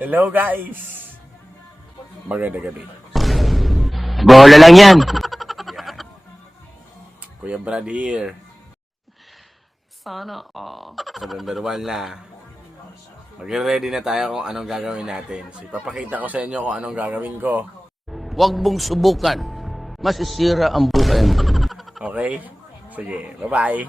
Hello guys! Magandang gabi. Bola lang yan. Yan. Kuya Brad here. Sana all. November 1 na. Mag-ready na tayo kung anong gagawin natin. So, ipapakita ko sa inyo kung anong gagawin ko. Huwag mong subukan. Masisira ang buhay mo. Okay? Sige, bye-bye!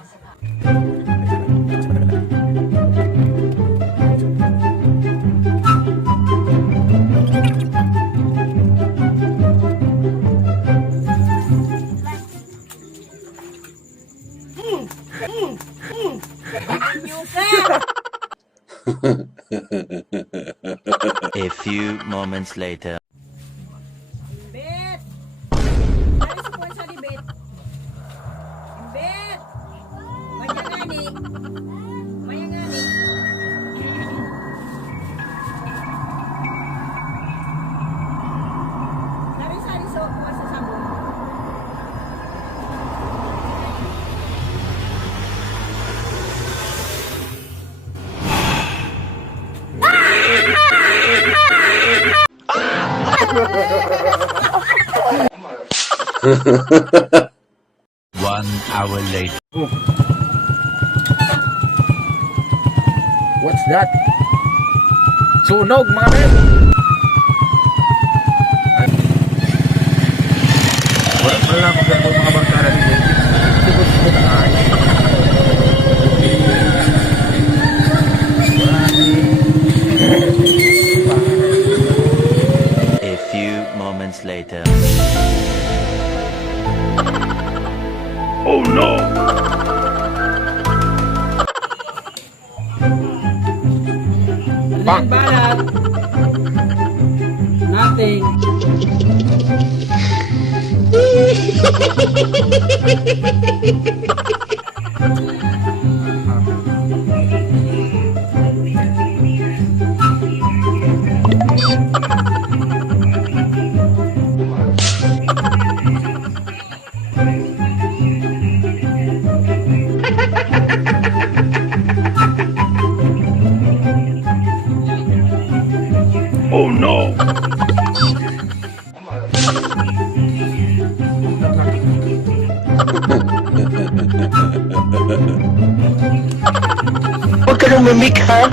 A few moments later. Bet! Ano si Ponsa ni Bet? Bet! Maya nga ni. Maya nga ni. Sari-sari so, kuha sa sabon. One hour later. What's that? Sunog, mga men! Wala akong gagawin mga bangkara dito. Sigot-sigot ang ay. A few moments later. Oh no! Ang balat. Nothing. Oh no! Huwag ka nang mamik, ha?